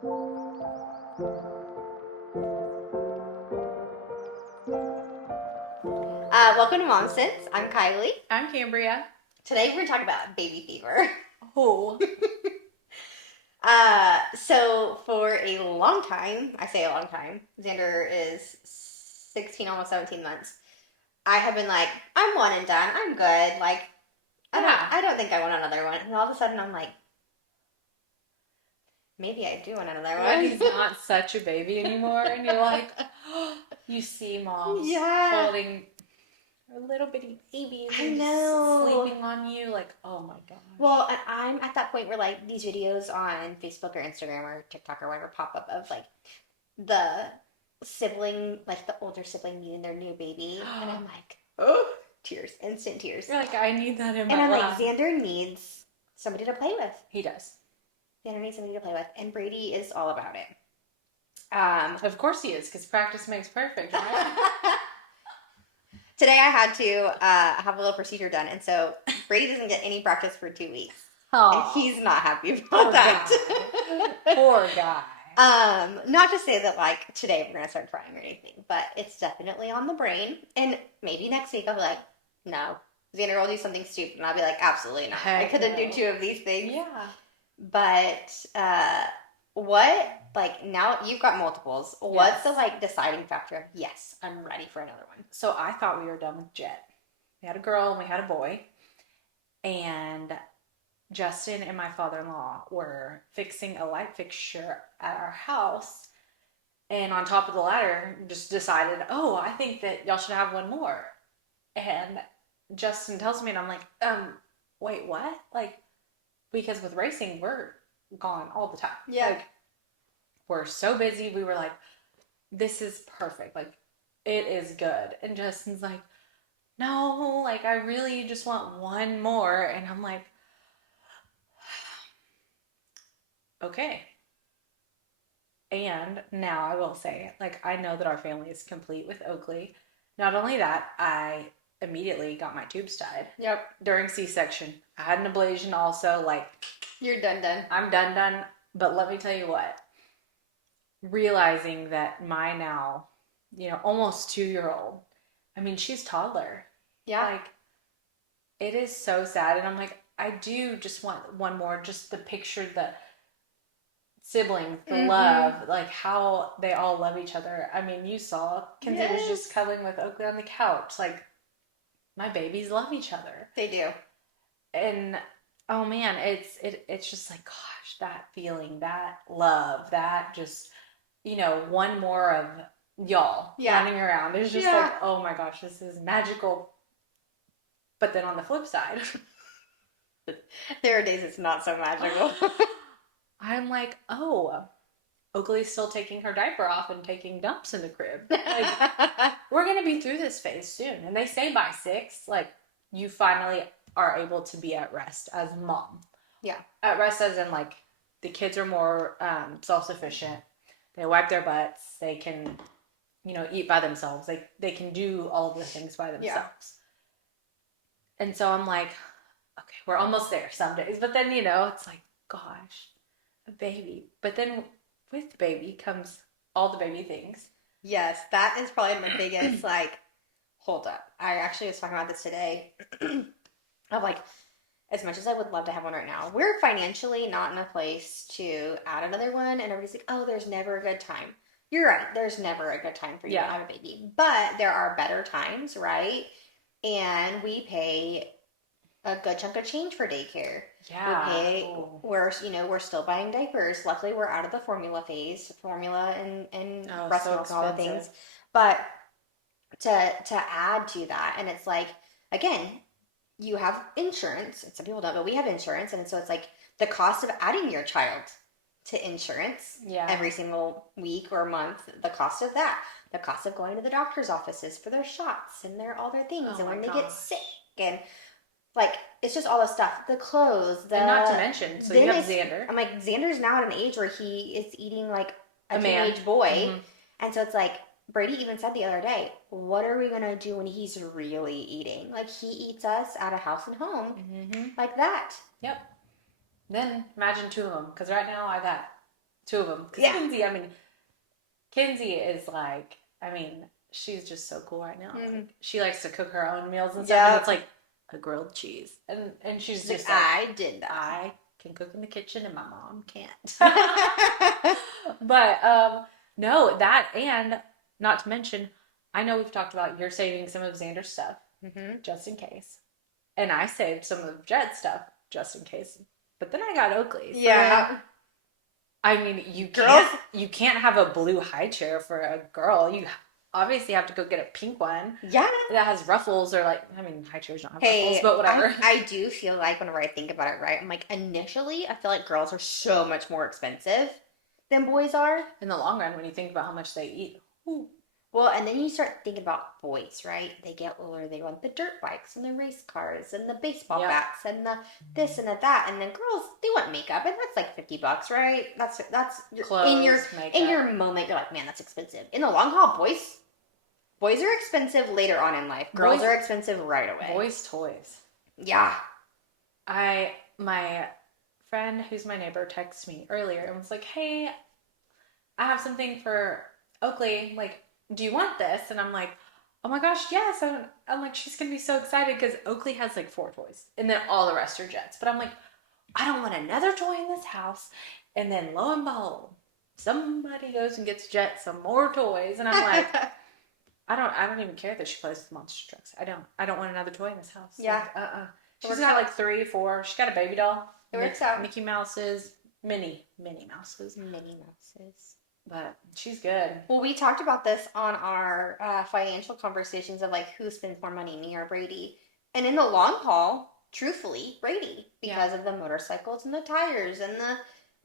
Welcome to Momsense. I'm Kyleigh. I'm Kambria. Today we're going to talk about baby fever. Oh. So for a long time, I say a long time, Xander is 16, almost 17 months. I have been like, I'm one and done. I'm good. Like, Yeah. I don't think I want another one. And all of a sudden I'm like, maybe I do want another When one. he's not such a baby anymore, and you're like, you see moms Yeah. holding a little bitty babies I and know. just sleeping on you, like, oh my gosh. Well, and I'm at that point where like these videos on Facebook or Instagram or TikTok or whatever pop up of like the sibling, like the older sibling meeting their new baby, and I'm like, oh, tears, instant tears. You're like, I need that in And my I'm life. like, Xander needs somebody to play with. He does. Xander needs somebody to play with, and Brady is all about it. Of course he is, because practice makes perfect, right? Today I had to have a little procedure done, and so Brady doesn't get any practice for 2 weeks. And he's not happy about Poor that. guy. Poor guy. Not to say that like today we're gonna start crying or anything, but it's definitely on the brain. And maybe next week I'll be like, no, Xander will do something stupid, and I'll be like, absolutely not. I couldn't do 2 of these things. Yeah. But what like now you've got multiples? What's the like deciding factor of yes, I'm ready for another one? So I thought we were done with Jet. We had a girl and we had a boy, and Justin and my father-in-law were fixing a light fixture at our house, and on top of the ladder just decided, oh, I think that y'all should have one more. And Justin tells me, and I'm like, wait, what? Like, because with racing we're gone all the time. Yeah. Like, we're so busy. We were like, this is perfect. Like, it is good. And Justin's like, no, like, I really just want one more. And I'm like, okay. And now I will say, like, I know that our family is complete with Oakley. Not only that, I immediately got my tubes tied. Yep. During C-section. I had an ablation also. Like, You're done. I'm done. But let me tell you what. Realizing that my now, almost 2-year-old, I mean, she's toddler. Yeah. Like, it is so sad. And I'm like, I do just want one more, just the picture, the siblings, the love, like how they all love each other. I mean, you saw Kenzie was just cuddling with Oakley on the couch. Like, my babies love each other. They do. And oh man, it's just like, gosh, that feeling, that love, that just, one more of y'all running around. There's just like, oh my gosh, this is magical. But then on the flip side, there are days it's not so magical. I'm like, oh, Oakley's still taking her diaper off and taking dumps in the crib. Like, we're going to be through this phase soon. And they say by 6, like, you finally are able to be at rest as mom. Yeah. At rest as in, like, the kids are more self-sufficient. They wipe their butts. They can, eat by themselves. They can do all of the things by themselves. Yeah. And so I'm like, okay, we're almost there some days. But then, it's like, gosh, a baby. But then with the baby comes all the baby things. Yes, that is probably my biggest, like, hold up. I actually was talking about this today. Of, like, as much as I would love to have one right now, we're financially not in a place to add another one. And everybody's like, oh, there's never a good time. You're right. There's never a good time for you to have a baby. But there are better times, right? And we pay a good chunk of change for daycare. Yeah. We're still buying diapers. Luckily, we're out of the formula phase, and breast milk and all the things. But to add to that, and it's like, again, you have insurance, and some people don't, but we have insurance, and so it's like the cost of adding your child to insurance every single week or month, the cost of that, the cost of going to the doctor's offices for their shots and all their things, and when they get sick, and like, it's just all the stuff, the clothes, and not to mention, so you have Xander. I'm like, Xander's now at an age where he is eating like a teenage boy, and so it's like, Brady even said the other day, what are we going to do when he's really eating? Like, he eats us at a house and home like that. Yep. Then imagine 2 of them, because right now I got 2 of them. Because Kinsey is like, I mean, she's just so cool right now. Like, she likes to cook her own meals and stuff, and it's like a grilled cheese, and she's just like, I did that. I can cook in the kitchen, and my mom can't. But no, that, and not to mention, I know we've talked about you're saving some of Xander's stuff just in case, and I saved some of Jed's stuff just in case. But then I got Oakley's. Yeah. I mean, you can't have a blue high chair for a girl. You obviously have to go get a pink one. Yeah. That has ruffles, or like, I mean, high chairs don't have ruffles, but whatever. I do feel like whenever I think about it, right, I'm like, initially, I feel like girls are so much more expensive than boys are. In the long run, when you think about how much they eat. Ooh. Well, and then you start thinking about boys, right? They get older, they want the dirt bikes and the race cars and the baseball bats and the this and the that, and then girls, they want makeup, and that's like $50, right? That's clothes, in your moment, you're like, man, that's expensive. In the long haul, boys are expensive later on in life. Girls are expensive right away. Boys' toys. Yeah. My friend who's my neighbor texted me earlier and was like, hey, I have something for Oakley, like, do you want this? And I'm like, oh my gosh, yes. I'm like, she's going to be so excited because Oakley has like 4 toys and then all the rest are Jets. But I'm like, I don't want another toy in this house. And then lo and behold, somebody goes and gets Jet some more toys. And I'm like, I don't even care that she plays with monster trucks. I don't want another toy in this house. Yeah. Like, she's got like 3, 4. She's got a baby doll. It works out. Mickey Mouses, Minnie Mouses. Minnie Mouses. But she's good. Well, we talked about this on our financial conversations of like who spends more money, me or Brady. And in the long haul, truthfully, Brady, because of the motorcycles and the tires and the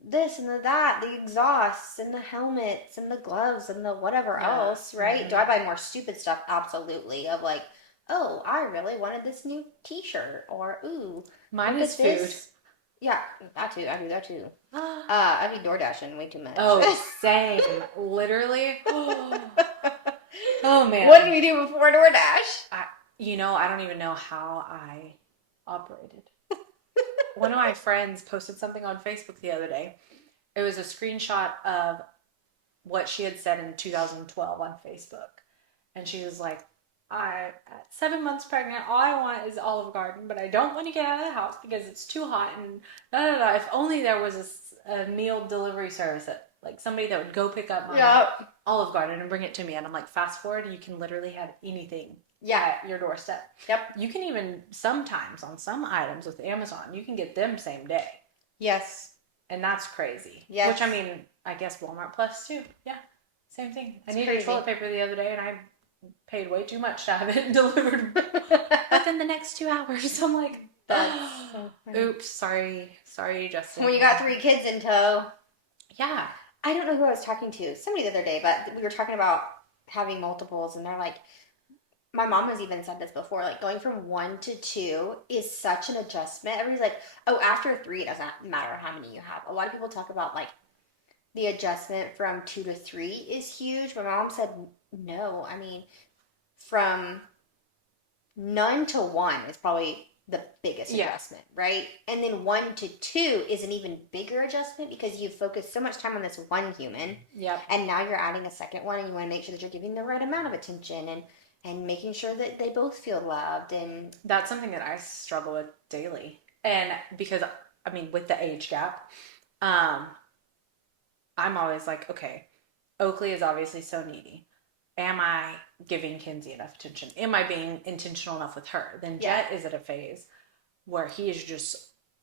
this and the that, the exhausts and the helmets and the gloves and the whatever else, right? Mm-hmm. Do I buy more stupid stuff? Absolutely. Of like, oh, I really wanted this new T-shirt, or ooh, mine is food. This. Yeah, that too. I do that too. I be door dashing way too much. Oh, same. Literally. Oh man. What did we do before DoorDash? I don't even know how I operated. One of my friends posted something on Facebook the other day. It was a screenshot of what she had said in 2012 on Facebook. And she was like, at 7 months pregnant, all I want is Olive Garden, but I don't want to get out of the house because it's too hot and da da da. If only there was a meal delivery service, like somebody that would go pick up my Olive Garden and bring it to me. And I'm like, fast forward, you can literally have anything at your doorstep. Yep. You can even sometimes on some items with Amazon, you can get them same day. Yes. And that's crazy. Yes. Which, I mean, I guess Walmart Plus too. Yeah. Same thing. I needed toilet paper the other day and I paid way too much to have it delivered within the next 2 hours. I'm like, that's so funny. Oops, sorry, Justin. When you got 3 kids in tow. Yeah. I don't know who I was talking to. Somebody the other day, but we were talking about having multiples, and they're like, my mom has even said this before, like going from 1 to 2 is such an adjustment. Everybody's like, oh, after 3, it doesn't matter how many you have. A lot of people talk about like the adjustment from 2 to 3 is huge. My mom said, no, I mean, from none to 1 is probably the biggest adjustment, right? And then 1 to 2 is an even bigger adjustment because you've focused so much time on this one human. Yep. And now you're adding a second one, and you want to make sure that you're giving the right amount of attention and making sure that they both feel loved. And that's something that I struggle with daily. And because, I mean, with the age gap, I'm always like, okay, Oakley is obviously so needy. Am I giving Kinsey enough attention? Am I being intentional enough with her? Then Jet is at a phase where he is just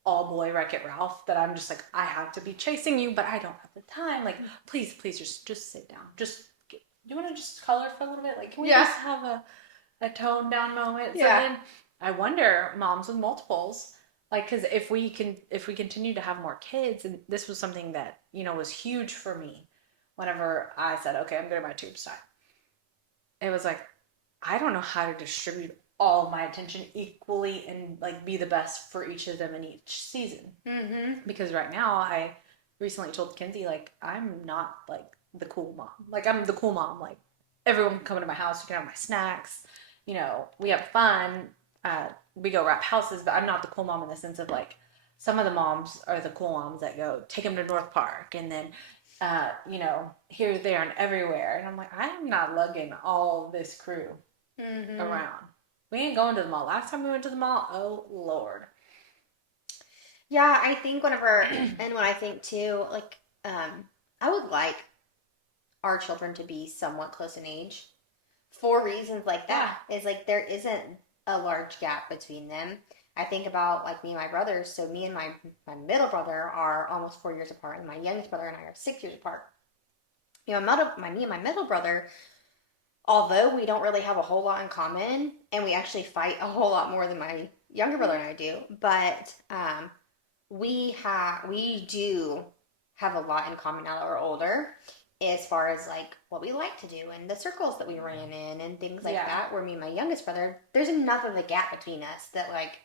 all boy Wreck-It Ralph, that I'm just like, I have to be chasing you, but I don't have the time. Like, please just sit down. You want to just color for a little bit? Like, can we just have a toned down moment? So then I wonder, moms with multiples, like, because if we continue to have more kids, and this was something that, was huge for me whenever I said, okay, I'm going to my tubes time. It was like, I don't know how to distribute all of my attention equally and like be the best for each of them in each season. Mm-hmm. Because right now, I recently told Kinsey, like, I'm not like the cool mom. Like, I'm the cool mom. Like, everyone can come into my house. You can have my snacks. We have fun. We go wrap houses, but I'm not the cool mom in the sense of like, some of the moms are the cool moms that go take them to North Park and then here, there, and everywhere. And I'm like, I am not lugging all this crew around. We ain't going to the mall. Last time we went to the mall, oh Lord. Yeah, I think whenever, and when I think too, like, I would like our children to be somewhat close in age for reasons like that. Is like there isn't a large gap between them. I think about like me and my brothers. So me and my middle brother are almost 4 years apart, and my youngest brother and I are 6 years apart. Me and my middle brother, although we don't really have a whole lot in common, and we actually fight a whole lot more than my younger brother and I do, but we do have a lot in common now that we're older, as far as like what we like to do and the circles that we ran in and things like that. Where me and my youngest brother, there's enough of a gap between us that like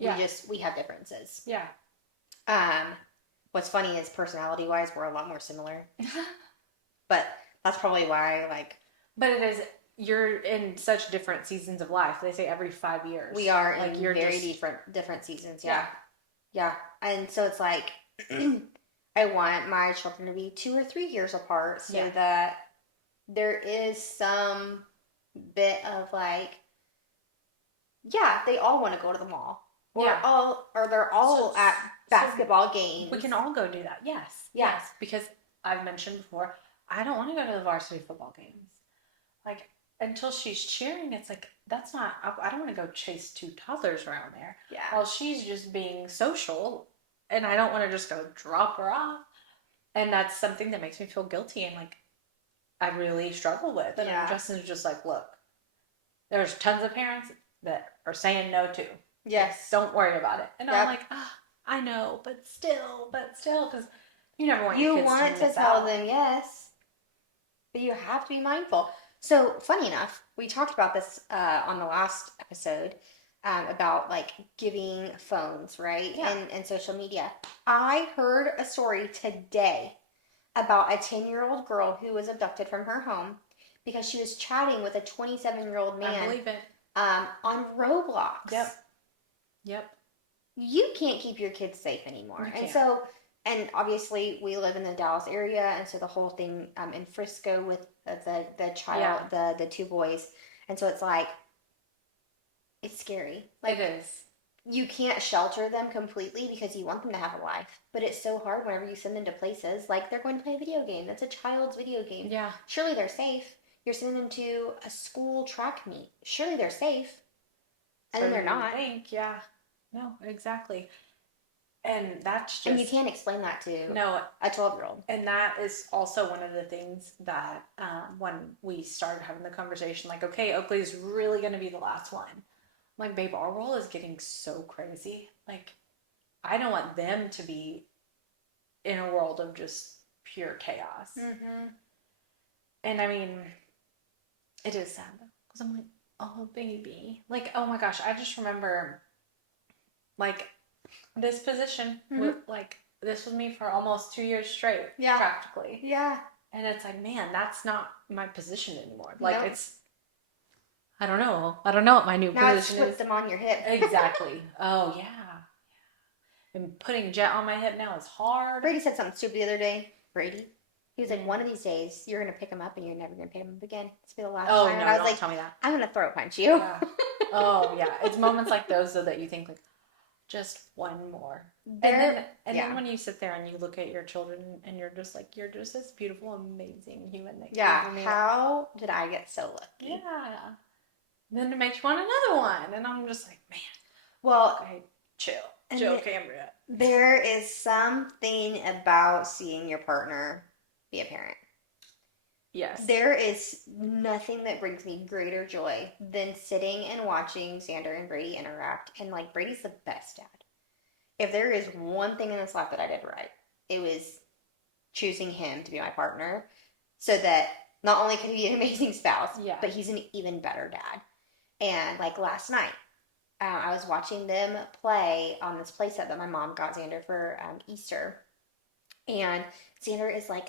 we have differences. Yeah. What's funny is personality wise, we're a lot more similar. But that's probably why like. But it is. You're in such different seasons of life. They say every 5 years. We are like in very different seasons. Yeah. Yeah. And so it's like I want my children to be 2 or 3 years apart so that there is some bit of like, they all want to go to the mall. Or they're all at basketball games. We can all go do that. Yes. Yes. Because I've mentioned before, I don't want to go to the varsity football games. Like, until she's cheering, it's like, that's not, I don't want to go chase 2 toddlers around there. Yeah. While she's just being social, and I don't want to just go drop her off. And that's something that makes me feel guilty and like, I really struggle with. And Justin's just like, look, there's tons of parents that are saying no to. Yes. Don't worry about it. And I'm like, I know, but still, because you never want your kids to miss out. You want to tell them yes, but you have to be mindful. So, funny enough, we talked about this on the last episode about like giving phones, right? Yeah. And social media. I heard a story today about a 10-year-old girl who was abducted from her home because she was chatting with a 27-year-old man. I believe it. On Roblox. Yep. You can't keep your kids safe anymore. And obviously we live in the Dallas area, and so the whole thing in Frisco with the child, the 2 boys, and so it's like, it's scary. Like, it is. You can't shelter them completely because you want them to have a life, but it's so hard whenever you send them to places like they're going to play a video game. That's a child's video game. Yeah. Surely they're safe. You're sending them to a school track meet. Surely they're safe. And then they're not. No, exactly. And that's just... And you can't explain that to a 12-year-old. And that is also one of the things that when we started having the conversation, like, okay, Oakley's really going to be the last one. I'm like, babe, our world is getting so crazy. Like, I don't want them to be in a world of just pure chaos. Mm-hmm. And I mean, it is sad though, because I'm like, oh, baby. Like, oh my gosh, I just remember, like, this position, like, this was me for almost 2 years straight, practically. Yeah. And it's like, man, that's not my position anymore. Like, it's, I don't know what my new position is. Now it's put them on your hip. Exactly. Oh, yeah. And putting Jet on my hip now is hard. Brady said something stupid the other day. He was like, one of these days, you're going to pick him up and you're never going to pick him up again. It's be the last time. And I was don't like, tell me that. I'm going to throat punch you. Yeah. Oh, yeah. It's moments like those so that you think, like, just one more. And then when you sit there and you look at your children and you're just like, you're just this beautiful, amazing human. How did I get so lucky? Yeah. Then it makes you want another one. And I'm just like, man. Well, okay, chill. Kambria. There is something about seeing your partner be a parent. Yes. There is nothing that brings me greater joy than sitting and watching Xander and Brady interact. And like, Brady's the best dad. If there is one thing in this life that I did right, it was choosing him to be my partner so that not only can he be an amazing spouse, but he's an even better dad. And like last night, I was watching them play on this play set that my mom got Xander for Easter. And Xander is like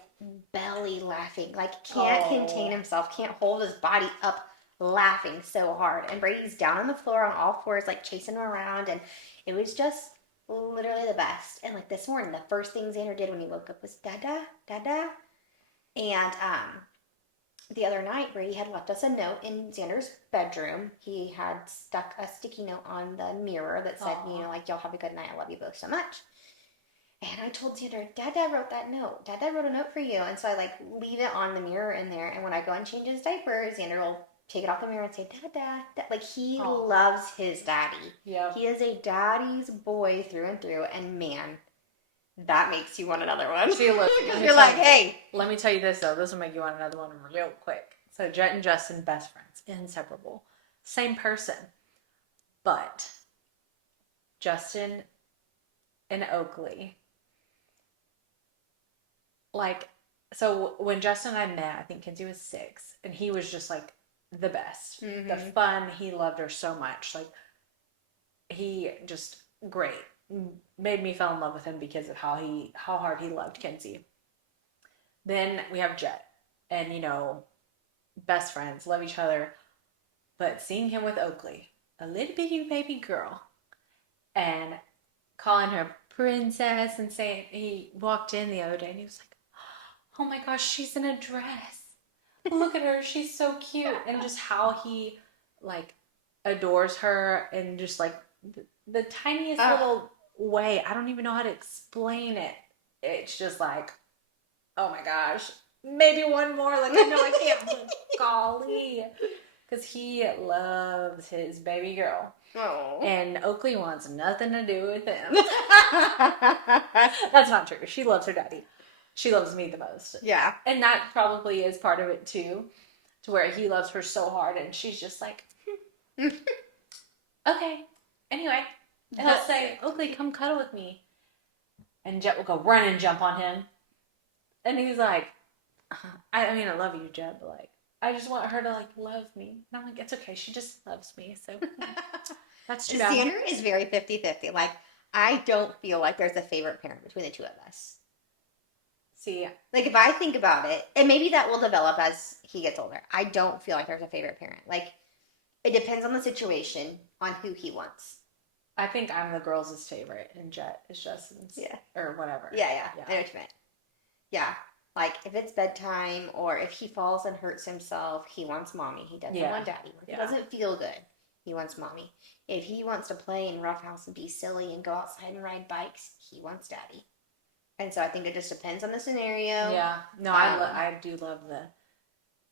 belly laughing, like can't contain himself, can't hold his body up, laughing so hard. And Brady's down on the floor on all fours, like chasing him around. And it was just literally the best. And like this morning, the first thing Xander did when he woke up was Dada, Dada. And the other night, Brady had left us a note in Xander's bedroom. He had stuck a sticky note on the mirror that said, Aw. you know, like, y'all have a good night. I love you both so much. And I told Xander, Dada wrote that note. Dada wrote a note for you. And so I like leave it on the mirror in there. And when I go and change his diaper, Xander will take it off the mirror and say, Dada. Like he Aw. loves his daddy. Yeah. He is a daddy's boy through and through. And man, that makes you want another one. See, look, You're like, hey. Let me tell you this, though. This will make you want another one real quick. So Jet and Justin, best friends. Inseparable. Same person. But Justin and Oakley, like, so when Justin and I met, I think Kinsey was 6, and he was just like the best. Mm-hmm. The fun, he loved her so much. Like, he just great. Made me fall in love with him because of how hard he loved Kinsey. Then we have Jet, and you know, best friends, love each other. But seeing him with Oakley, a little bitty baby girl, and calling her princess, and saying, he walked in the other day and he was like, oh my gosh, she's in a dress. Look at her, she's so cute. And just how he like adores her, and just like the tiniest little way. I don't even know how to explain it. It's just like, oh my gosh, maybe one more. Like, I know I can't, but golly. Because he loves his baby girl. Oh. And Oakley wants nothing to do with him. That's not true. She loves her daddy. She loves me the most. Yeah. And that probably is part of it too. To where he loves her so hard, and she's just like, okay. Anyway. And he'll say, Oakley, come cuddle with me. And Jet will go run and jump on him. And he's like, I mean, I love you, Jet, but like, I just want her to like love me. And I'm like, it's okay. She just loves me. So that's too bad. Xander is very 50-50. Like, I don't feel like there's a favorite parent between the two of us. See, like if I think about it, and maybe that will develop as he gets older. I don't feel like there's a favorite parent. Like, it depends on the situation, on who he wants. I think I'm the girls' favorite, and Jet is Justin's. Yeah. Or whatever. Yeah. I know what you meant. Yeah. Like, if it's bedtime, or if he falls and hurts himself, he wants mommy. He doesn't want daddy. If he doesn't feel good, he wants mommy. If he wants to play in roughhouse and be silly and go outside and ride bikes, he wants daddy. And so I think it just depends on the scenario. Yeah. No, I do love the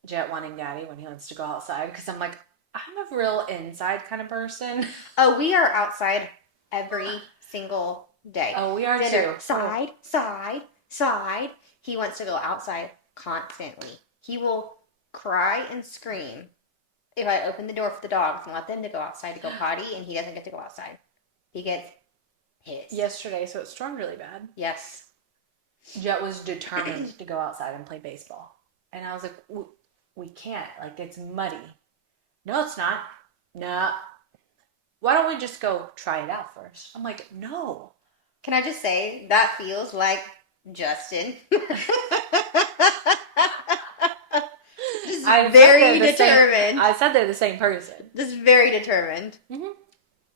Jet wanting daddy when he wants to go outside, because I'm like, I'm a real inside kind of person. Oh, we are outside every single day. Oh, we are too. Side. He wants to go outside constantly. He will cry and scream if I open the door for the dogs and let them to go outside to go potty, and he doesn't get to go outside. He gets pissed. Yesterday, so it stormed really bad. Yes. Jet was determined to go outside and play baseball. And I was like, we can't. Like, it's muddy. No, it's not. No. Why don't we just go try it out first? I'm like, no. Can I just say, that feels like Justin. Very determined. I said they're the same person. Just very determined. Mm-hmm.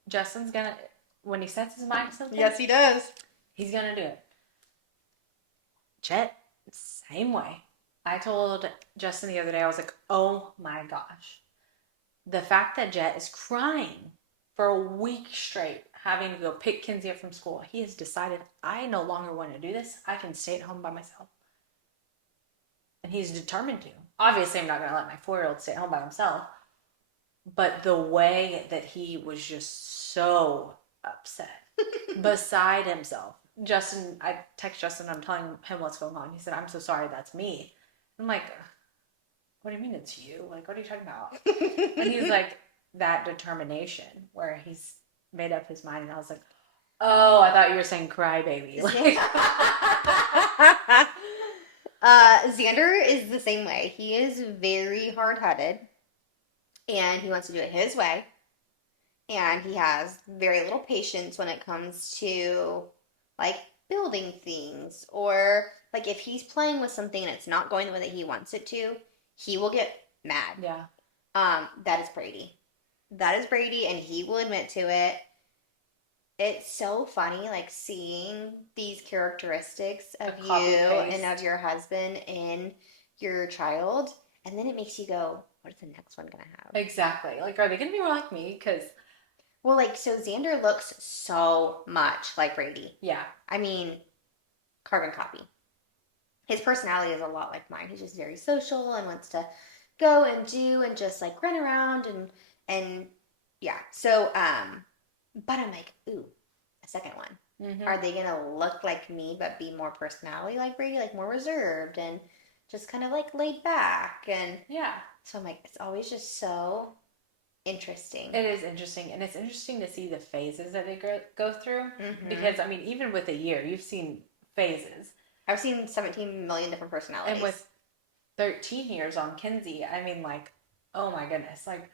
Justin's gonna, when he sets his mind to something. Yes, he does. He's gonna do it. Jet, same way. I told Justin the other day, I was like, oh my gosh. The fact that Jet is crying for a week straight, having to go pick Kinsey up from school, he has decided, I no longer want to do this. I can stay at home by myself. And he's determined to. Obviously, I'm not going to let my 4-year-old stay at home by himself. But the way that he was just so upset, beside himself. Justin, I text Justin, I'm telling him what's going on. He said, I'm so sorry, that's me. I'm like, what do you mean it's you? Like, what are you talking about? And he's like, that determination where he's made up his mind. And I was like, oh, I thought you were saying crybaby. Like, Xander is the same way. He is very hard-headed, and he wants to do it his way. And he has very little patience when it comes to, like, building things, or like if he's playing with something and it's not going the way that he wants it to, he will get mad. Yeah. That is Brady. That is Brady, and he will admit to it. it's so funny, like seeing these characteristics A of you copy and paste. of your husband in your child, and then it makes you go, what is the next one gonna have? Exactly. Like, are they gonna be more like me? Because Well, like, so Xander looks so much like Brady. yeah, I mean, carbon copy. His personality is a lot like mine. He's just very social and wants to go and do and just like run around and yeah. So but I'm like, ooh, a second one. hmm Are they gonna look like me but be more personality like Brady, like more reserved and just kind of like laid back? And yeah. so I'm like, it's always just so interesting. It is interesting, and it's interesting to see the phases that they go through. Hmm. Because I mean, even with a year, you've seen phases, I've seen 17 million different and personalities. with 13 years on Kinsey, I mean, like, oh my goodness, like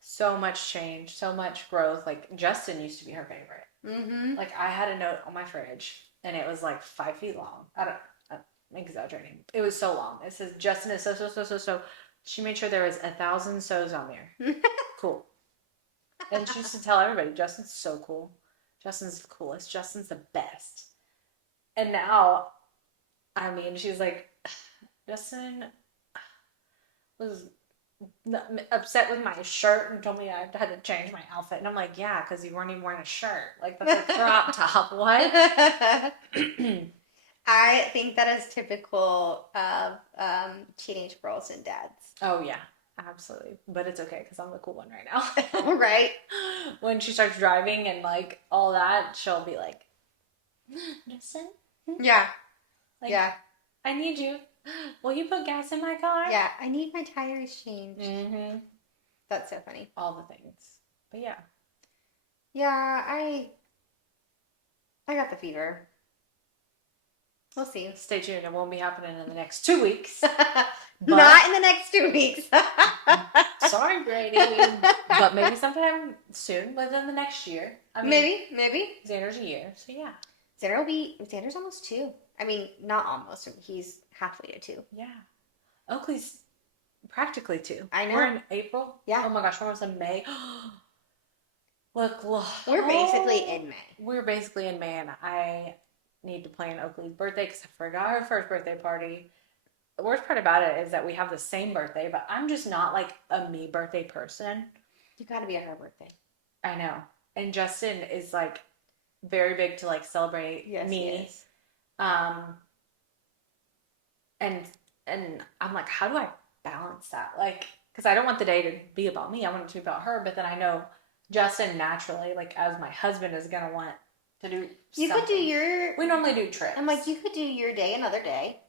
so much change, so much growth. Like Justin used to be her favorite. Mm-hmm. Like I had a note on my fridge, and it was like 5 feet long. I'm exaggerating. It was so long. It says Justin is so. She made sure there was 1,000 so's on there. Cool. And she used to tell everybody, Justin's so cool. Justin's the coolest. Justin's the best. And now, I mean, she's like, Justin was upset with my shirt and told me I had to change my outfit. And I'm like, yeah, because you weren't even wearing a shirt. Like, that's a crop top. What? I think that is typical of teenage girls and dads. Oh, yeah. Absolutely. But it's okay because I'm the cool one right now. Right? When she starts driving and like all that, she'll be like, Justin? Yeah. Like, Yeah. I need you. Will you put gas in my car? Yeah. I need my tires changed. Mm-hmm. That's so funny. All the things. But yeah. Yeah, I got the fever. We'll see. Stay tuned. It won't be happening in the next 2 weeks. Not in the next 2 weeks. Sorry, Brady. But maybe sometime soon, within the next year. I mean, maybe. Xander's a year, so yeah. Xander's almost 2. I mean, not almost. He's halfway to 2. Yeah. Oakley's practically 2. I know. We're in April. Yeah. Oh my gosh, we're almost in May. Look. We're basically in May. We're basically in May, and I need to plan Oakley's birthday because I forgot her first birthday party. The worst part about it is that we have the same birthday, but I'm just not like a me birthday person. You gotta be at her birthday. I know. And Justin is like very big to like celebrate me. Yes. And I'm like, how do I balance that? Like, because I don't want the day to be about me. I want it to be about her. But then I know Justin naturally, like as my husband, is gonna want to do. You could do your. We normally do trips. I'm like, you could do your day another day.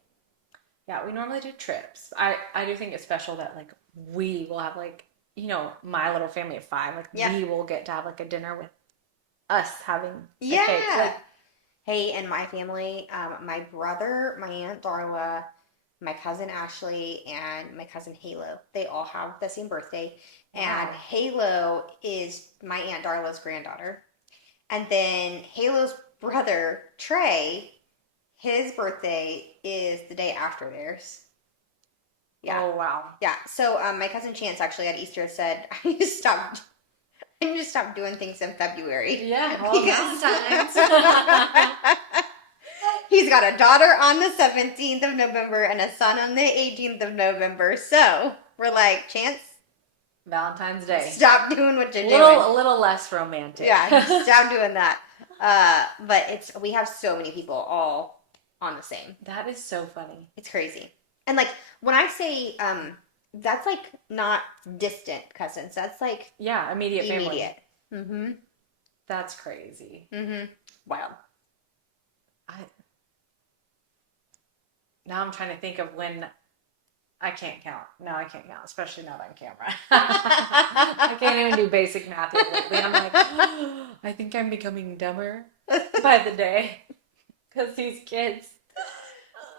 Yeah, we normally do trips. I do think it's special that like we will have like, you know, my little family of 5. Like we will get to have like a dinner with us having a cake. Like, hey, and my family, my brother, my Aunt Darla, my cousin Ashley, and my cousin Halo, they all have the same birthday. Wow. And Halo is my Aunt Darla's granddaughter. And then Halo's brother, Trey, his birthday is the day after theirs. Yeah. Oh, wow. Yeah. So my cousin Chance actually at Easter said, I need to stop doing things in February. Yeah, all Valentine's. He's got a daughter on the 17th of November and a son on the 18th of November. So we're like, Chance, Valentine's Day. stop doing what you're doing. A little less romantic. Yeah, stop doing that. But we have so many people all on the same. That is so funny. It's crazy. And like when I say that's like not distant cousins. That's like immediate family. Mm-hmm. That's crazy. Mm-hmm. Wild. Now I'm trying to think of when I can't count. No, I can't count, especially not on camera. I can't even do basic math yet lately. I'm like, I think I'm becoming dumber by the day because these kids.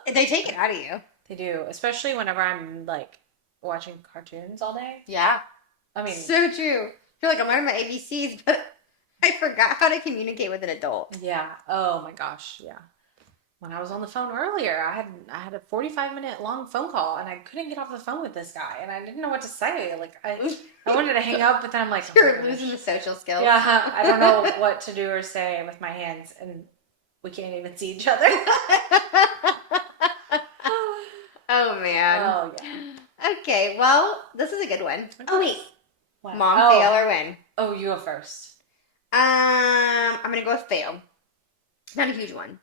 They take it out of you. They do, especially whenever I'm like watching cartoons all day. Yeah. I mean, so true. I feel like I'm learning my ABCs, but I forgot how to communicate with an adult. Yeah. Oh my gosh. Yeah. when I was on the phone earlier, I had a 45-minute long phone call and I couldn't get off the phone with this guy and I didn't know what to say. Like I wanted to hang up, but then I'm like, you're losing the social skills. Yeah, I don't know what to do or say with my hands, and we can't even see each other. Oh man. Oh yeah. Okay, well, this is a good one. Oh wait, What? mom, fail or win? Oh, you go first. I'm gonna go with fail. Not a huge one.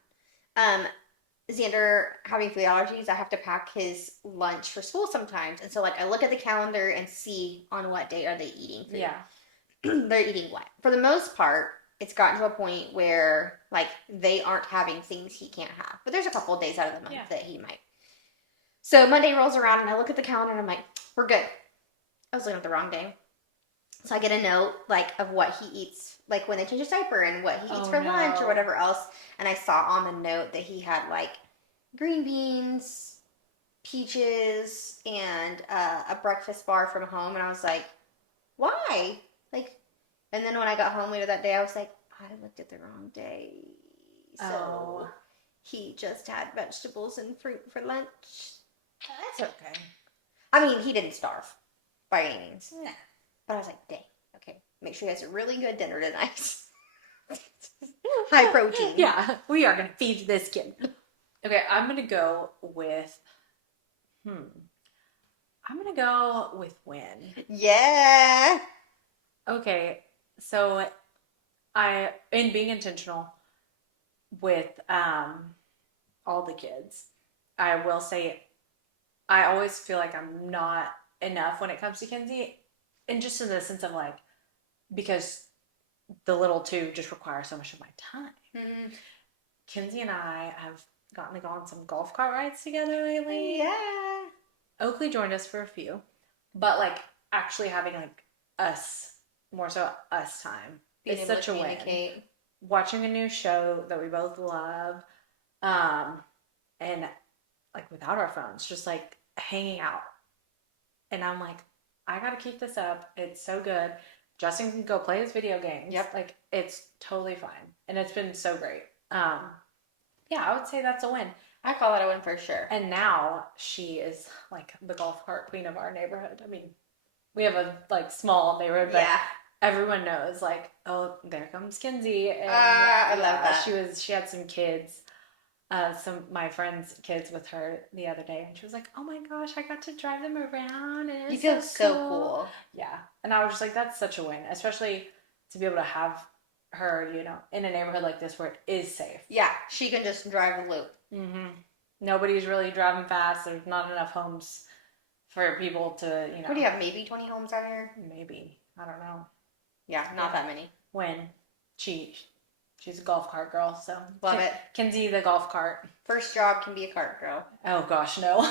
Xander having food allergies, I have to pack his lunch for school sometimes, and so like I look at the calendar and see on what day are they eating food. Yeah. They're eating what? For the most part, it's gotten to a point where like they aren't having things he can't have, but there's a couple of days out of the month that he might. So Monday rolls around and I look at the calendar and I'm like, we're good. I was looking at the wrong day. So I get a note like of what he eats, like when they change his diaper and what he eats for lunch or whatever else. And I saw on the note that he had like green beans, peaches, and a breakfast bar from home. And I was like, why? Like, and then when I got home later that day, I was like, I looked at the wrong day. So he just had vegetables and fruit for lunch. That's okay. I mean, he didn't starve by any means. Nah. But I was like, dang, okay, make sure he has a really good dinner tonight. High protein. Yeah, we are going to feed this kid. Okay, I'm going to go with, I'm going to go with win. Yeah. Okay, so in being intentional with all the kids, I will say I always feel like I'm not enough when it comes to Kinsey, and just in the sense of like, because the little two just require so much of my time. Mm-hmm. Kinsey and I have gotten to go on some golf cart rides together lately. Yeah. Oakley joined us for a few, but like actually having like us, more so us time, is such a win. Watching a new show that we both love, and like without our phones, just like hanging out. And I'm like, I gotta keep this up. It's so good. Justin can go play his video games. Yep. Like it's totally fine. And it's been so great. Yeah, I would say that's a win. I call that a win for sure. And now she is like the golf cart queen of our neighborhood. I mean, we have a like small neighborhood, but everyone knows like, oh, there comes Kinsey. And I love that. She had some kids. Some of my friends' kids with her the other day, and she was like, "Oh my gosh, I got to drive them around, and you feel so cool." Yeah, and I was just like, "That's such a win, especially to be able to have her, you know, in a neighborhood like this where it is safe." Yeah, she can just drive the loop. Mm-hmm. Nobody's really driving fast. There's not enough homes for people to, you know. What do you have? Maybe 20 homes out here. Maybe, I don't know. Yeah, not that many. When She's a golf cart girl, so love it. Kinsey the golf cart. First job can be a cart girl. Oh gosh, no.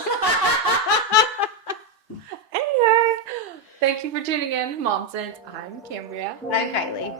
Anyway, thank you for tuning in, Momsense. I'm Kambria. And I'm Kyleigh.